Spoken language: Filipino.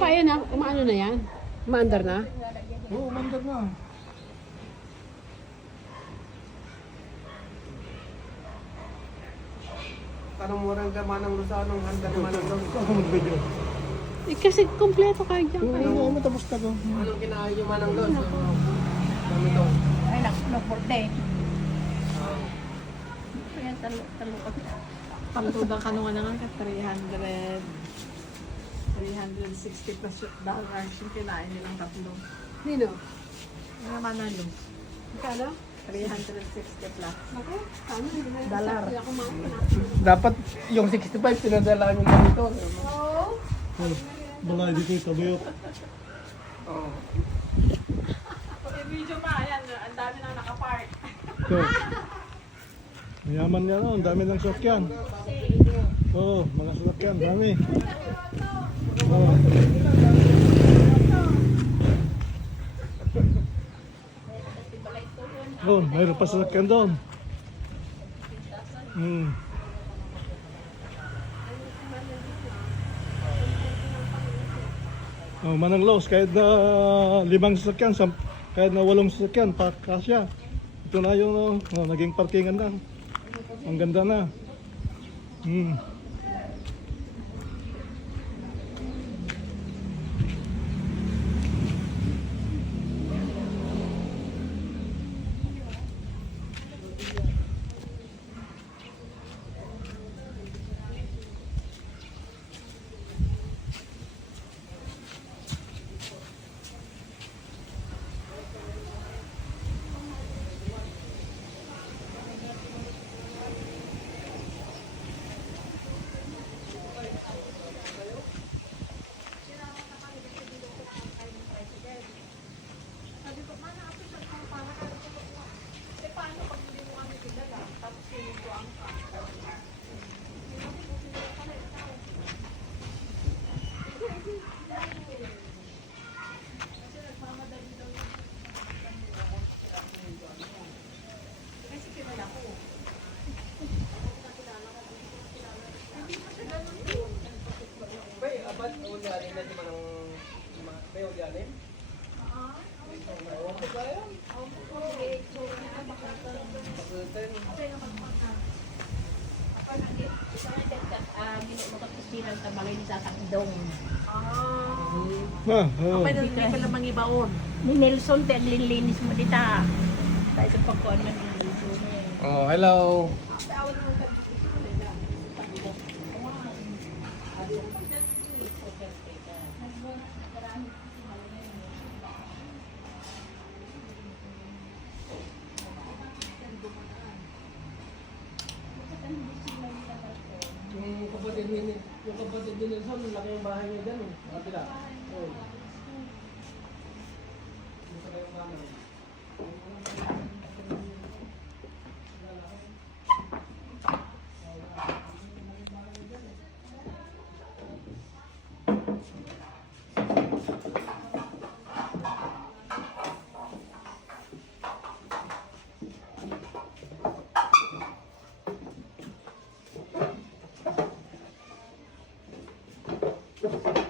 pa yan ah. Umaano na yan? Umaandar na? Oo, mandar na. Kanong murang gamanang Lusanong handa naman ang doon. Ako mag-video. Eh, kasi kompleto kayo dyan. Oo, matapos ka to. Anong kinain yung manang doon? Kami to. Ay, nakaporde. Kaya talo ka. Pagtudang kanungan na nga, 360 plus dollars yung kinain nilang tatlo. Sino? Ano naman nalo? Kala? 360 plus. Ako? Ano? Dalar. Hindi ako Dapat yung 65 pinadala yung ganito. Balay dito yung tabuyot. Oo. Video pa, ayan, ang dami na nakapark. Ito. Mayaman yan, oh. Ang dami ng sasakyan. Oo, mga sasakyan, dami. Oo. Oh, mayroon pa sasakyan doon. Oh, Manang Los, kahit na 5 sasakyan, kahit na 8 sasakyan, pakasya. Ito na yung naging parkingan na. Ang ganda na. Bay, abad o galing na di manang may o galing? Ginuutak sa balay ni Sasakdong. Pwede hindi ka lang mangibaon. Ni Nelson, te aglilinis mo dita. Tayo sa pagkuhan man ni Nelson. Oh, hello. Yung kapatid ni Nelson, laki yung bahay niya dyan eh. Kapila. Oh. Dito na yung mama. Thank you.